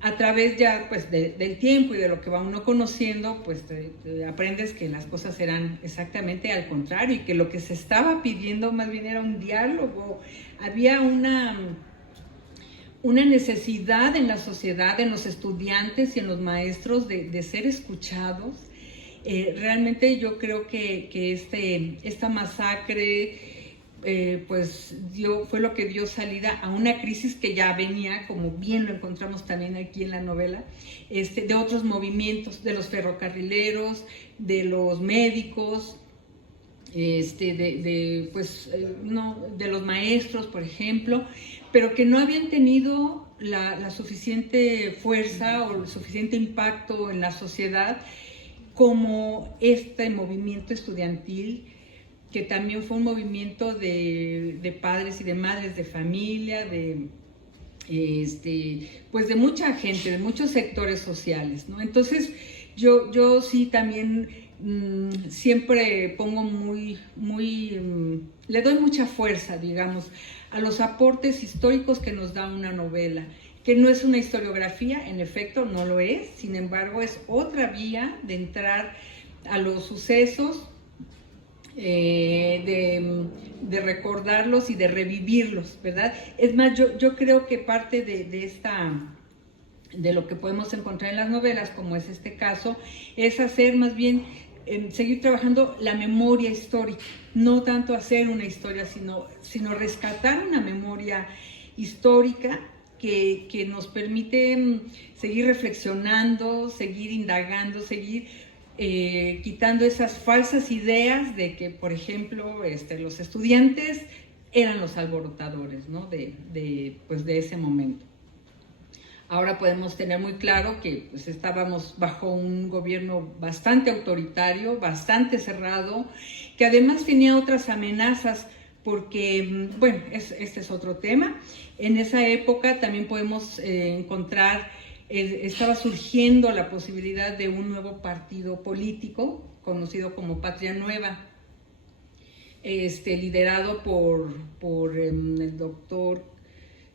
a través ya pues del tiempo y de lo que va uno conociendo, pues te aprendes que las cosas eran exactamente al contrario y que lo que se estaba pidiendo más bien era un diálogo. Había una necesidad en la sociedad, en los estudiantes y en los maestros de ser escuchados. Realmente yo creo que esta masacre pues fue lo que dio salida a una crisis que ya venía, como bien lo encontramos también aquí en la novela, de otros movimientos, de los ferrocarrileros, de los médicos, de los maestros, por ejemplo, pero que no habían tenido la suficiente fuerza o el suficiente impacto en la sociedad como este movimiento estudiantil, que también fue un movimiento de padres y de madres de familia, pues de mucha gente, de muchos sectores sociales, ¿no? Entonces yo sí también siempre pongo le doy mucha fuerza, digamos, a los aportes históricos que nos da una novela, que no es una historiografía, en efecto no lo es, sin embargo es otra vía de entrar a los sucesos, de recordarlos y de revivirlos, ¿verdad? Es más, yo creo que parte de lo que podemos encontrar en las novelas, como es este caso, es hacer más bien, seguir trabajando la memoria histórica, no tanto hacer una historia, sino rescatar una memoria histórica que nos permite seguir reflexionando, seguir indagando, seguir quitando esas falsas ideas de que, por ejemplo, los estudiantes eran los alborotadores, ¿no?, de ese momento. Ahora podemos tener muy claro que pues, estábamos bajo un gobierno bastante autoritario, bastante cerrado, que además tenía otras amenazas porque, bueno, este es otro tema. En esa época también podemos encontrar, estaba surgiendo la posibilidad de un nuevo partido político, conocido como Patria Nueva. liderado por el doctor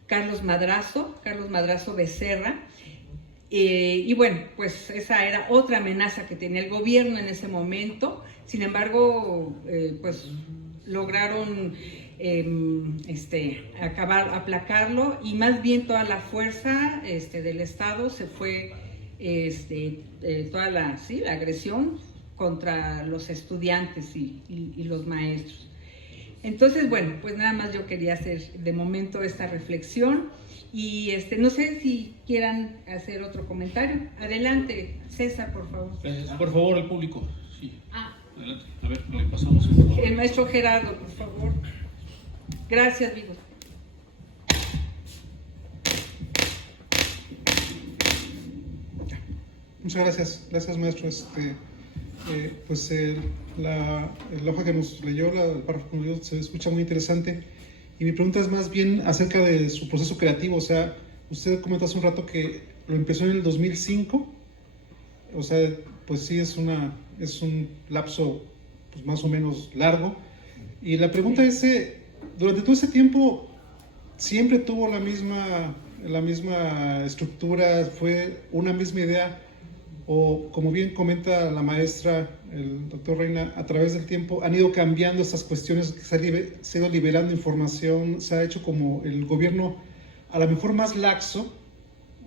Carlos Madrazo Becerra. Y bueno, pues esa era otra amenaza que tenía el gobierno en ese momento. Sin embargo, pues lograron aplacarlo, y más bien toda la fuerza del Estado se fue, toda la agresión contra los estudiantes y los maestros. Entonces, bueno, pues nada más yo quería hacer de momento esta reflexión, y no sé si quieran hacer otro comentario. Adelante, César, por favor. Gracias. Por favor, el público. Sí. Adelante. A ver, le pasamos. El maestro Gerardo, por favor. Gracias, Vigo. Muchas gracias. Gracias, maestro. Pues la hoja que nos leyó, el párrafo que nos leyó, se escucha muy interesante. Y mi pregunta es más bien acerca de su proceso creativo. O sea, usted comentó hace un rato que lo empezó en el 2005. O sea, pues sí, es un lapso pues más o menos largo. Y la pregunta es, durante todo ese tiempo, ¿siempre tuvo la misma estructura? ¿Fue una misma idea? O, como bien comenta la maestra, el doctor Reina, a través del tiempo han ido cambiando estas cuestiones, que se ha ido liberando información, se ha hecho como el gobierno a lo mejor más laxo,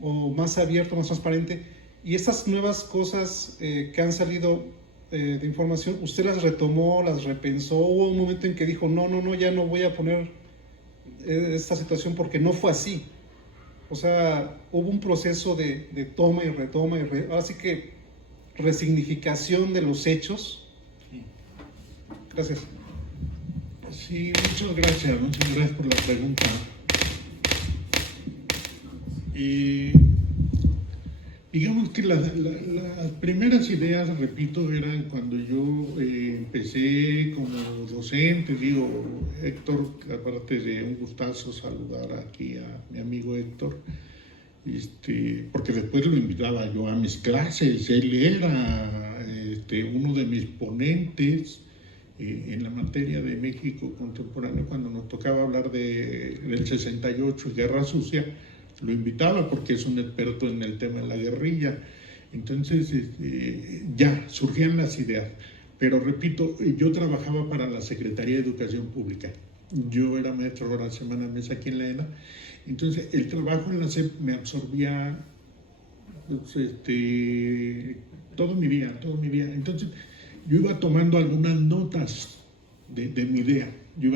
o más abierto, más transparente, y estas nuevas cosas que han salido de información, ¿usted las retomó, las repensó? ¿Hubo un momento en que dijo, no, ya no voy a poner esta situación porque no fue así? O sea, hubo un proceso de toma y retoma, así que resignificación de los hechos. Gracias. Sí, muchas gracias por la pregunta. Digamos que las primeras ideas, repito, eran cuando yo empecé como docente. Héctor, aparte de un gustazo saludar aquí a mi amigo Héctor, porque después lo invitaba yo a mis clases. Él era uno de mis ponentes en la materia de México contemporáneo. Cuando nos tocaba hablar del 68 y Guerra Sucia, lo invitaba porque es un experto en el tema de la guerrilla. Entonces ya surgían las ideas, pero repito, yo trabajaba para la Secretaría de Educación Pública. Yo era maestro de la semana mes aquí en la ENA. Entonces el trabajo en la SEP me absorbía todo mi día. Entonces yo iba tomando algunas notas de mi idea. Yo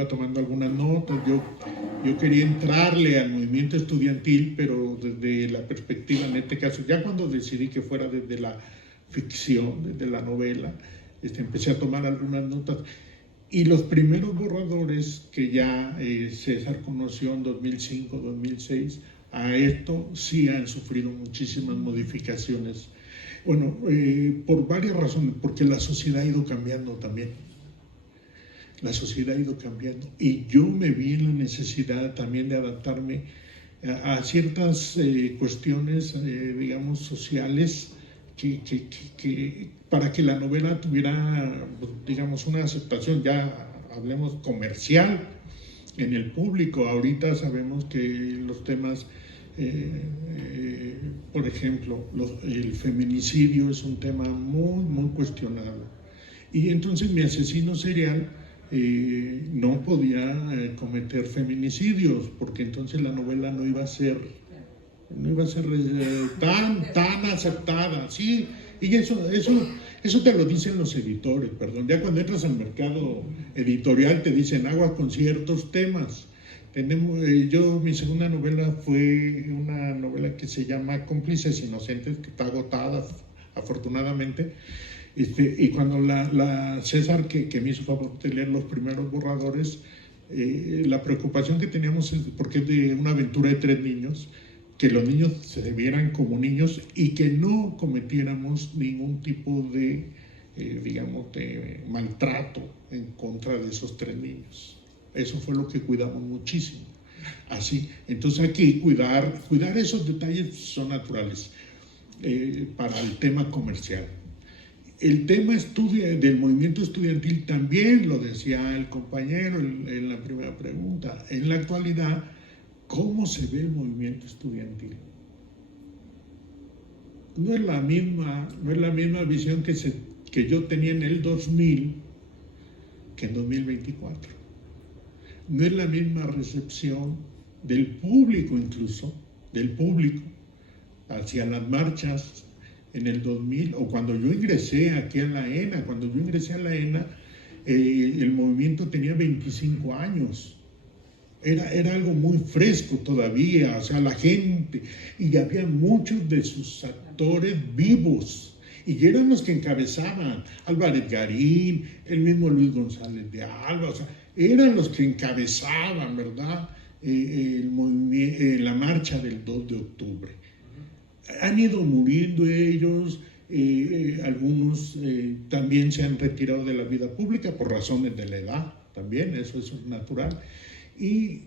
quería entrarle al movimiento estudiantil, pero desde la perspectiva, en este caso, ya cuando decidí que fuera desde la ficción, desde la novela, empecé a tomar algunas notas. Y los primeros borradores que ya César conoció en 2005, 2006, a esto sí han sufrido muchísimas modificaciones. Bueno, por varias razones, porque la sociedad ha ido cambiando también. La sociedad ha ido cambiando y yo me vi en la necesidad también de adaptarme a ciertas cuestiones, digamos, sociales, que para que la novela tuviera, digamos, una aceptación, ya hablemos comercial, en el público. Ahorita sabemos que los temas, por ejemplo, el feminicidio es un tema muy, muy cuestionado. Y entonces mi asesino serial no podía cometer feminicidios, porque entonces la novela no iba a ser tan aceptada, ¿sí? Y eso te lo dicen los editores, perdón. Ya cuando entras al mercado editorial te dicen agua con ciertos temas. Mi segunda novela fue una novela que se llama Cómplices Inocentes, que está agotada, afortunadamente. Y cuando la César, que me hizo favor de leer los primeros borradores, la preocupación que teníamos es porque es de una aventura de 3 niños, que los niños se vieran como niños y que no cometiéramos ningún tipo de, digamos, de maltrato en contra de esos 3 niños. Eso fue lo que cuidamos muchísimo. Así, entonces aquí cuidar esos detalles son naturales para el tema comercial. el tema del movimiento estudiantil también lo decía el compañero en la primera pregunta. En la actualidad, ¿cómo se ve el movimiento estudiantil? No es la misma visión que yo tenía en el 2000 que en 2024. No es la misma recepción del público, incluso, del público, hacia las marchas en el 2000, o cuando yo ingresé aquí a la ENA. Cuando yo ingresé a la ENA, el movimiento tenía 25 años. Era algo muy fresco todavía, o sea, la gente, y había muchos de sus actores vivos, y eran los que encabezaban, Álvarez Garín, el mismo Luis González de Alba, o sea, eran los que encabezaban, ¿verdad?, la marcha del 2 de octubre. Han ido muriendo ellos, algunos también se han retirado de la vida pública por razones de la edad, también, eso es natural. Y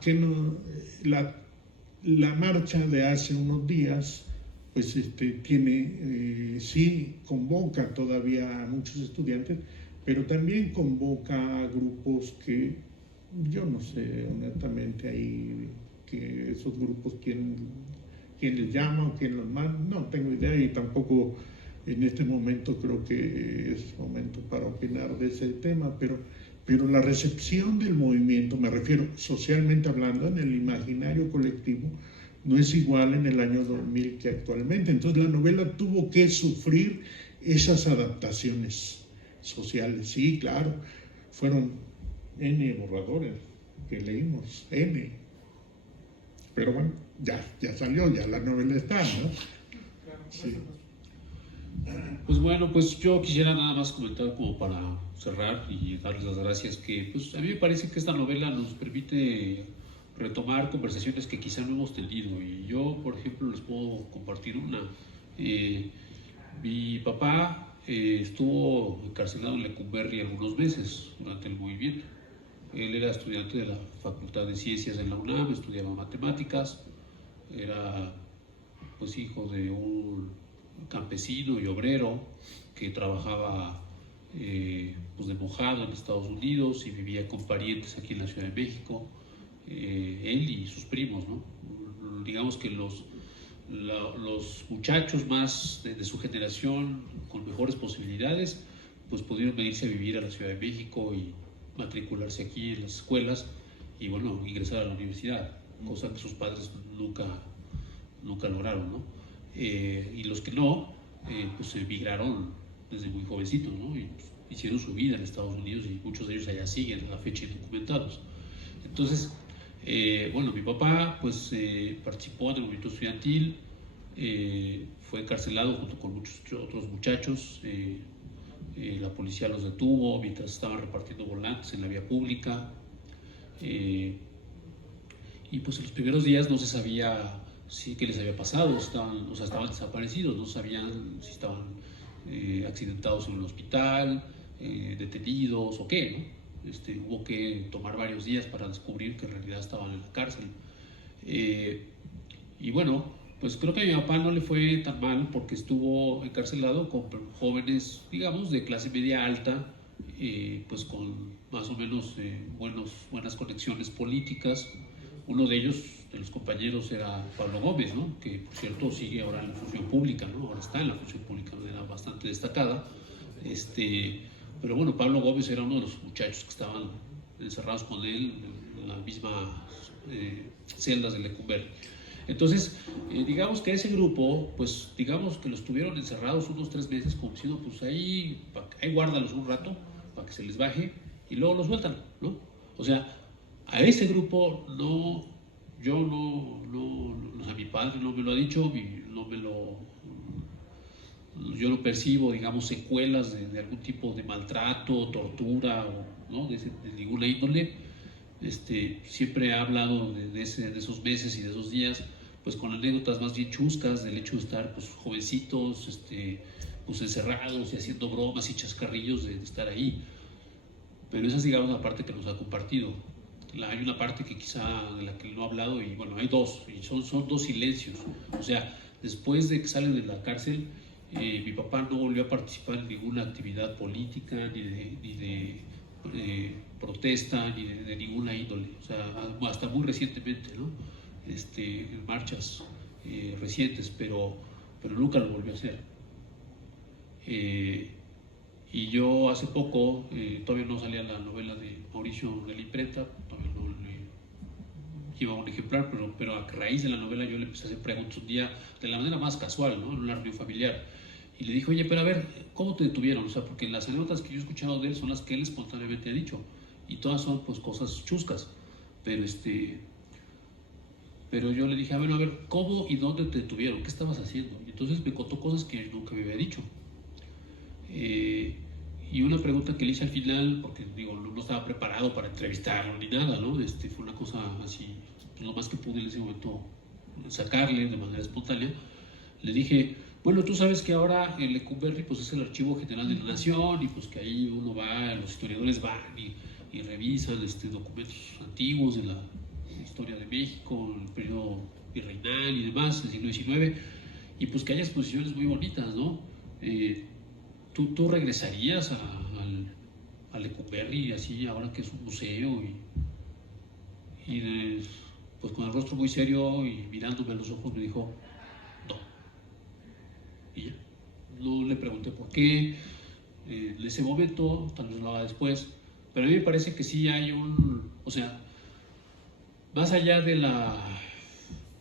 que no, la marcha de hace unos días, pues sí convoca todavía a muchos estudiantes, pero también convoca a grupos que yo no sé honestamente ahí, que esos grupos quién les llama o quién los manda, no tengo idea, y tampoco en este momento creo que es momento para opinar de ese tema, pero la recepción del movimiento, me refiero socialmente hablando, en el imaginario colectivo, no es igual en el año 2000 que actualmente. Entonces la novela tuvo que sufrir esas adaptaciones sociales. Sí, claro, fueron N borradores que leímos, N. Pero bueno, ya salió, ya la novela está, ¿no? Sí. Pues bueno, pues yo quisiera nada más comentar como para cerrar y darles las gracias, que pues a mí me parece que esta novela nos permite retomar conversaciones que quizá no hemos tenido, y yo, por ejemplo, les puedo compartir una. Mi papá estuvo encarcelado en Lecumberri algunos meses durante el movimiento. Él era estudiante de la Facultad de Ciencias en la UNAM, estudiaba matemáticas, era pues hijo de un campesino y obrero que trabajaba pues de mojado en Estados Unidos y vivía con parientes aquí en la Ciudad de México, él y sus primos, ¿no? Digamos que los muchachos más de su generación con mejores posibilidades pues pudieron venirse a vivir a la Ciudad de México y matricularse aquí en las escuelas y bueno, ingresar a la universidad, cosa que sus padres nunca lograron, ¿no? Y los que no, pues emigraron desde muy jovencitos, ¿no? Y pues, hicieron su vida en Estados Unidos y muchos de ellos allá siguen a la fecha indocumentados. Entonces, bueno, mi papá pues participó en el movimiento estudiantil, fue encarcelado junto con muchos otros muchachos, la policía los detuvo mientras estaban repartiendo volantes en la vía pública, y pues en los primeros días no se sabía qué les había pasado, estaban desaparecidos, no sabían si estaban accidentados en un hospital, detenidos o qué, ¿no? Hubo que tomar varios días para descubrir que en realidad estaban en la cárcel. Y bueno, pues creo que a mi papá no le fue tan mal porque estuvo encarcelado con jóvenes, digamos, de clase media alta, pues con más o menos buenas conexiones políticas. Uno de ellos, de los compañeros, era Pablo Gómez, ¿no? Que por cierto sigue ahora en la función pública, ¿no? Ahora está en la función pública de manera bastante destacada. Pero bueno, Pablo Gómez era uno de los muchachos que estaban encerrados con él en las mismas celdas de Lecumberri. Entonces, digamos que ese grupo, pues digamos que los tuvieron encerrados unos 3 meses, como diciendo, pues ahí guárdalos un rato para que se les baje y luego los sueltan, ¿no? O sea, a ese grupo yo o sea, mi padre no me lo ha dicho, yo no percibo, digamos, secuelas de algún tipo de maltrato, tortura, ¿no? de ninguna índole. Siempre he hablado de esos meses y de esos días, pues con anécdotas más bien chuscas del hecho de estar pues jovencitos, pues encerrados y haciendo bromas y chascarrillos de estar ahí. Pero esa es, digamos, la parte que nos ha compartido. Hay una parte que quizá de la que no he hablado, y bueno, hay dos, y son 2 silencios. O sea, después de que salen de la cárcel, Mi papá no volvió a participar en ninguna actividad política, ni de protesta, ni de ninguna índole, o sea, hasta muy recientemente, ¿no? En marchas recientes, pero nunca lo volvió a hacer. Y yo hace poco, todavía no salía la novela de Mauricio de la imprenta, todavía no le lleva un ejemplar, pero a raíz de la novela yo le empecé a hacer preguntas un día de la manera más casual, ¿no? En una reunión familiar. Y le dije, oye, pero a ver, ¿cómo te detuvieron? O sea, porque las anécdotas que yo he escuchado de él son las que él espontáneamente ha dicho. Y todas son, pues, cosas chuscas. Pero yo le dije, a ver, ¿cómo y dónde te detuvieron? ¿Qué estabas haciendo? Y entonces me contó cosas que nunca me había dicho. Y una pregunta que le hice al final, porque digo, no estaba preparado para entrevistarlo ni nada, ¿no? Fue una cosa así, lo más que pude en ese momento sacarle de manera espontánea. Le dije, bueno, tú sabes que ahora el Lecumberri pues es el Archivo General de la Nación, y pues que ahí uno va, los historiadores van y revisan documentos antiguos de la historia de México, el periodo virreinal y demás, del siglo XIX, y pues que hay exposiciones muy bonitas, ¿no? ¿Tú regresarías al Lecumberri así, ahora que es un museo? Pues con el rostro muy serio y mirándome a los ojos me dijo, no. Y ya. No le pregunté por qué en ese momento, tal vez lo haga después, pero a mí me parece que sí hay o sea, más allá de la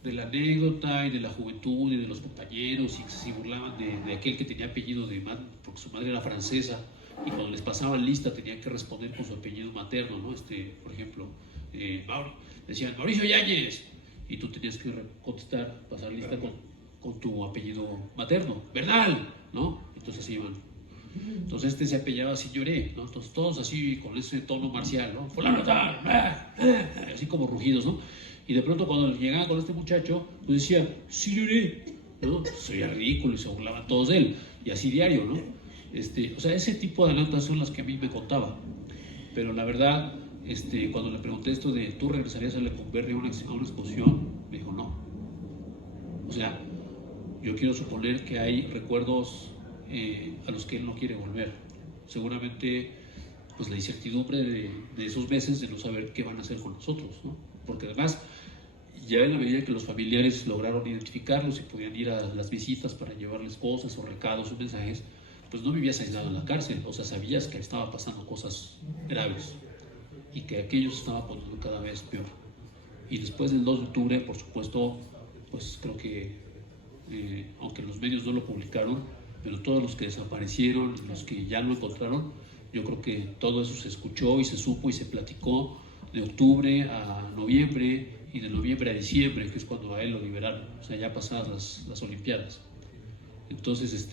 anécdota y de la juventud y de los compañeros, y que se burlaban de aquel que tenía apellido porque su madre era francesa, y cuando les pasaban lista tenían que responder con su apellido materno, ¿no? Por ejemplo, decían Mauricio Yáñez, y tú tenías que contestar, pasar lista con tu apellido materno, Bernal, ¿no? Entonces así iban. Entonces se apellidaba Signoret, ¿no? Entonces todos así con ese tono marcial, ¿no? Fulano tal, así como rugidos, ¿no? Y de pronto cuando llegaba con este muchacho, pues decía, Signoret, ¿no? Sería ridículo y se burlaban todos de él, y así diario, ¿no? O sea, ese tipo de anécdotas son las que a mí me contaba. Pero la verdad, cuando le pregunté esto de, ¿tú regresarías a Lecumberri a una exposición? Me dijo, no. O sea, yo quiero suponer que hay recuerdos a los que él no quiere volver. Seguramente, pues la incertidumbre de esos meses de no saber qué van a hacer con nosotros, ¿no? Porque además, ya en la medida que los familiares lograron identificarlos y podían ir a las visitas para llevarles cosas o recados o mensajes, pues no vivías aislado en la cárcel, o sea, sabías que estaba pasando cosas graves y que aquello se estaba poniendo cada vez peor. Y después del 2 de octubre, por supuesto, pues creo que, aunque los medios no lo publicaron, pero todos los que desaparecieron, los que ya no encontraron, yo creo que todo eso se escuchó y se supo y se platicó de octubre a noviembre y de noviembre a diciembre, que es cuando a él lo liberaron, o sea, ya pasadas las Olimpiadas. Entonces,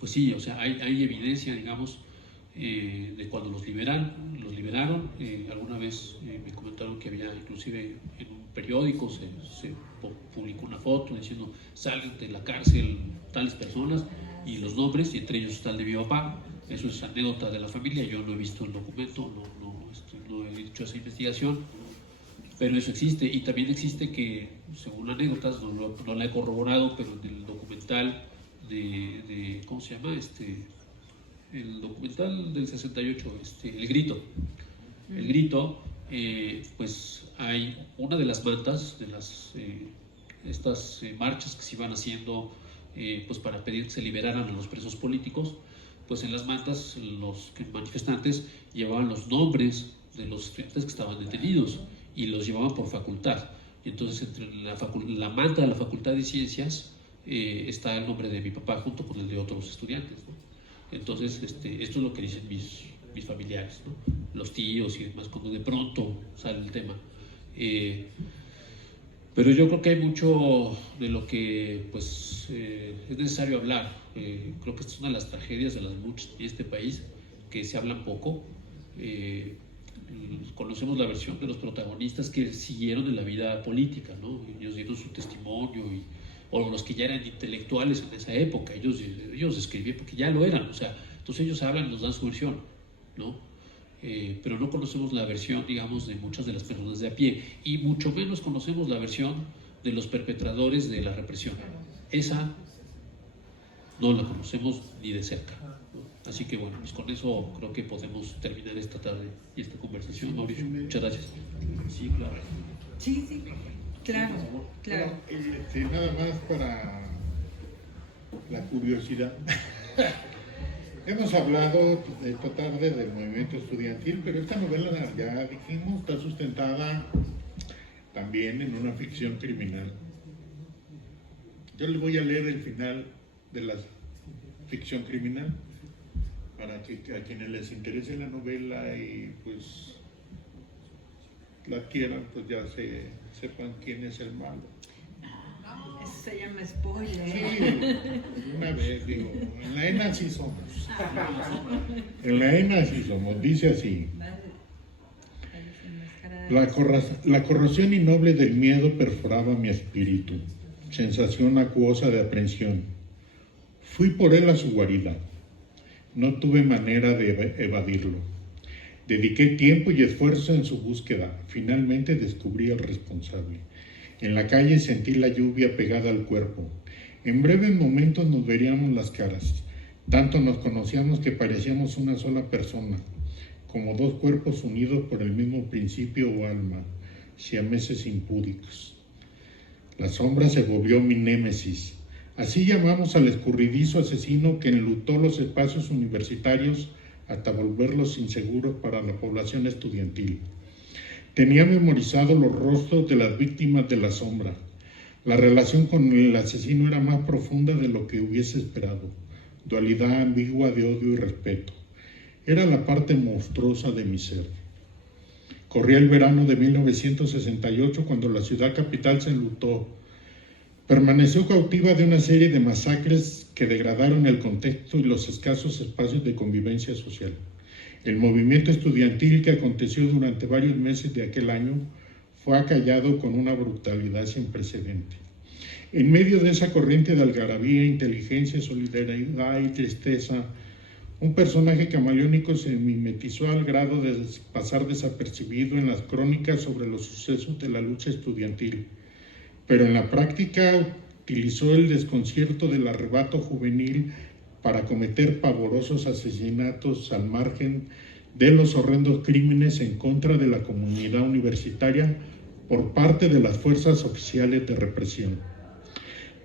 pues sí, o sea, hay evidencia, digamos, de cuando los liberaron. Alguna vez me comentaron que había, inclusive en un periódico se publicó una foto diciendo salen de la cárcel tales personas y los nombres, y entre ellos está el de mi papá. Eso es anécdota de la familia, yo no he visto el documento, no he hecho esa investigación, pero eso existe. Y también existe que, según anécdotas, no la he corroborado, pero en el documental de ¿cómo se llama? El documental del 68, El Grito. El Grito, pues hay una de las mantas, de estas marchas que se iban haciendo pues para pedir que se liberaran a los presos políticos, pues en las mantas los manifestantes llevaban los nombres de los estudiantes que estaban detenidos y los llevaban por facultad. Y entonces entre la manta de la Facultad de Ciencias está el nombre de mi papá junto con el de otros estudiantes, ¿no? Entonces, esto es lo que dicen mis familiares, ¿no? Los tíos y demás, cuando de pronto sale el tema. Pero yo creo que hay mucho de lo que pues, es necesario hablar. Creo que esta es una de las tragedias de las muchas en este país, que se hablan poco. Conocemos la versión de los protagonistas que siguieron en la vida política, ¿no? Ellos dieron su testimonio, o los que ya eran intelectuales en esa época, ellos escribían porque ya lo eran, o sea, entonces ellos hablan, nos dan su versión, ¿no? Pero no conocemos la versión, digamos, de muchas de las personas de a pie, y mucho menos conocemos la versión de los perpetradores de la represión. esa no la conocemos ni de cerca, ¿no? Así que bueno, pues con eso creo que podemos terminar esta tarde y esta conversación, Mauricio. Muchas gracias. Sí, claro. Sí, sí, claro, claro. Bueno, nada más para la curiosidad. Hemos hablado esta tarde del movimiento estudiantil, pero esta novela, ya dijimos, está sustentada también en una ficción criminal. Yo les voy a leer el final de la ficción criminal para que a quienes les interese la novela y pues la quieran, pues ya sepan quién es el malo. Eso se llama spoiler. Sí, una vez, digo, en la ENA sí somos. En la ENA sí somos, dice así. La corrosión innoble del miedo perforaba mi espíritu, sensación acuosa de aprensión. Fui por él a su guarida. No tuve manera de evadirlo. Dediqué tiempo y esfuerzo en su búsqueda. Finalmente descubrí al responsable. En la calle sentí la lluvia pegada al cuerpo. En breves momentos nos veríamos las caras. Tanto nos conocíamos que parecíamos una sola persona, como dos cuerpos unidos por el mismo principio o alma, siameses impúdicos. La sombra se volvió mi némesis. Así llamamos al escurridizo asesino que enlutó los espacios universitarios hasta volverlos inseguros para la población estudiantil. Tenía memorizado los rostros de las víctimas de la sombra. La relación con el asesino era más profunda de lo que hubiese esperado. Dualidad ambigua de odio y respeto. Era la parte monstruosa de mi ser. Corría el verano de 1968 cuando la ciudad capital se enlutó. Permaneció cautiva de una serie de masacres que degradaron el contexto y los escasos espacios de convivencia social. El movimiento estudiantil que aconteció durante varios meses de aquel año fue acallado con una brutalidad sin precedente. En medio de esa corriente de algarabía, inteligencia, solidaridad y tristeza, un personaje camaleónico se mimetizó al grado de pasar desapercibido en las crónicas sobre los sucesos de la lucha estudiantil, pero en la práctica utilizó el desconcierto del arrebato juvenil para cometer pavorosos asesinatos al margen de los horrendos crímenes en contra de la comunidad universitaria por parte de las fuerzas oficiales de represión.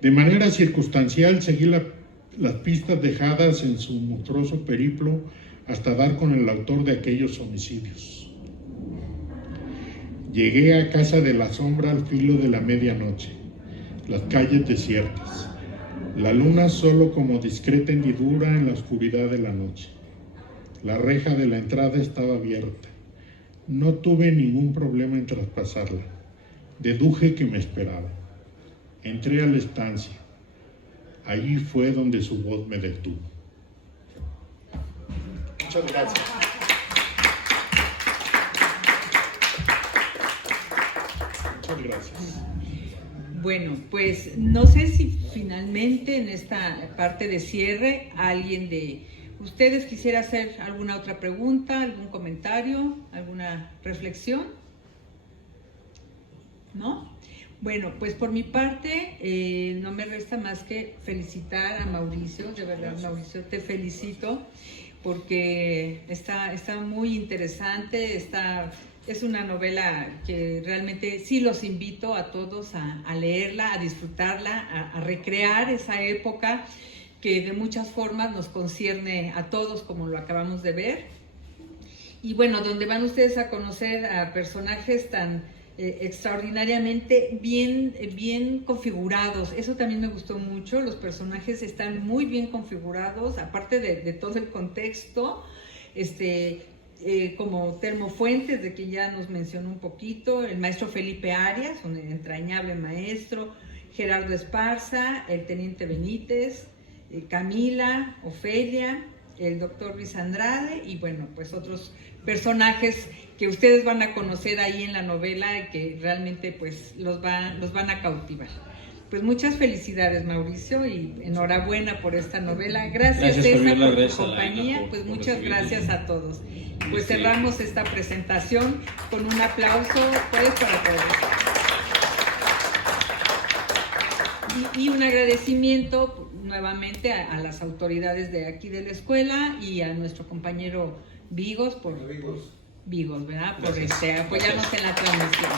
De manera circunstancial seguí las pistas dejadas en su monstruoso periplo hasta dar con el autor de aquellos homicidios. Llegué a casa de la sombra al filo de la medianoche, las calles desiertas, la luna solo como discreta hendidura en la oscuridad de la noche. La reja de la entrada estaba abierta. No tuve ningún problema en traspasarla. Deduje que me esperaba. Entré a la estancia. Allí fue donde su voz me detuvo. Muchas gracias. Muchas gracias. Bueno, pues no sé si finalmente en esta parte de cierre alguien de ustedes quisiera hacer alguna otra pregunta, algún comentario, alguna reflexión. ¿No? Bueno, pues por mi parte no me resta más que felicitar a Mauricio, de verdad. Gracias. Mauricio, te felicito porque está muy interesante, es una novela que realmente sí los invito a todos a leerla, a disfrutarla, a recrear esa época que de muchas formas nos concierne a todos, como lo acabamos de ver. Y bueno, donde van ustedes a conocer a personajes tan extraordinariamente bien configurados. Eso también me gustó mucho. Los personajes están muy bien configurados, aparte de todo el contexto, como Termofuentes, de quien ya nos mencionó un poquito, el maestro Felipe Arias, un entrañable maestro, Gerardo Esparza, el teniente Benítez, Camila, Ofelia, el doctor Luis Andrade y bueno, pues otros personajes que ustedes van a conocer ahí en la novela y que realmente pues los van a cautivar. Pues muchas felicidades, Mauricio, y enhorabuena por esta novela. Gracias César por tu compañía, pues muchas gracias a todos. Pues cerramos esta presentación con un aplauso pues para todos. Y un agradecimiento nuevamente a las autoridades de aquí de la escuela y a nuestro compañero Vigos por Vigos, ¿verdad? Por Gracias. apoyarnos en la transmisión.